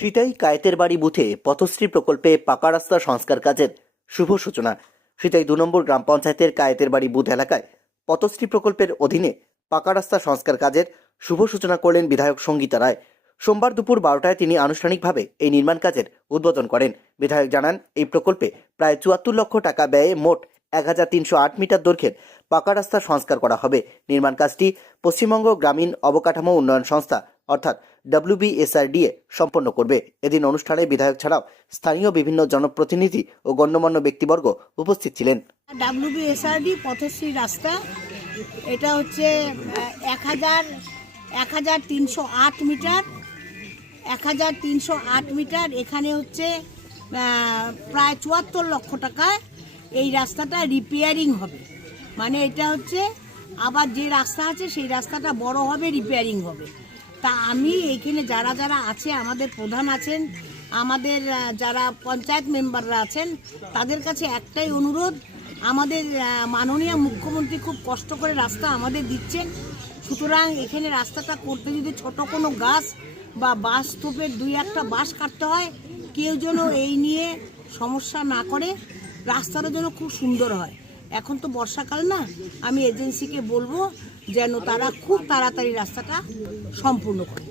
সিতাই কায়েতের বাড়ি বুথে পথশ্রী প্রকল্পে পাকা রাস্তা সংস্কার কাজের শুভ সূচনা। সিতাই ২ নম্বর গ্রাম পঞ্চায়েতের কায়েতের বাড়ি বুথ এলাকায় পথশ্রী প্রকল্পের অধীনে পাকা রাস্তা সংস্কার কাজের শুভ সূচনা করলেন বিধায়ক সঙ্গীতা রায়। সোমবার দুপুর ১২টায় তিনি আনুষ্ঠানিকভাবে এই নির্মাণ কাজের উদ্বোধন করেন। বিধায়ক জানান, এই প্রকল্পে প্রায় ৭৪ লক্ষ টাকা ব্যয়ে মোট ১৩০৮ মিটার দৈর্ঘ্যের পাকা রাস্তা সংস্কার করা হবে। নির্মাণ কাজটি পশ্চিমবঙ্গ গ্রামীণ অবকাঠামো উন্নয়ন সংস্থা অর্থাৎ WBSRDA সম্পন্ন করবে। এদিন অনুষ্ঠানে বিধায়ক ছাড়াও স্থানীয় বিভিন্ন জনপ্রতিনিধি ও গণ্যমান্য ব্যক্তিবর্গ উপস্থিত ছিলেন। WBSRD পথশ্রী রাস্তা, এটা হচ্ছে ১৩০৮ মিটার। ১৩০৮ মিটার। এখানে হচ্ছে প্রায় ৭৪ লক্ষ টাকা এই রাস্তাটা রিপেয়ারিং হবে। মানে এটা হচ্ছে আবার যে রাস্তা আছে সেই রাস্তাটা বড় হবে, রিপেয়ারিং হবে। তা আমি এইখানে যারা যারা আছে, আমাদের প্রধান আছেন, আমাদের যারা পঞ্চায়েত মেম্বাররা আছেন, তাদের কাছে একটাই অনুরোধ, আমাদের মাননীয় মুখ্যমন্ত্রী খুব কষ্ট করে রাস্তা আমাদের দিচ্ছেন। সুতরাং এখানে রাস্তাটা করতে যদি ছোট কোনো গাছ বা বাঁশ স্তূপের ২-১টা বাঁশ কাটতে হয়, কেউ যেন এই নিয়ে সমস্যা না করে, রাস্তাটা যেন খুব সুন্দর হয়। এখন তো বর্ষাকাল না, আমি এজেন্সিকে বলবো যেন তারা খুব তাড়াতাড়ি রাস্তাটা সম্পূর্ণ করে।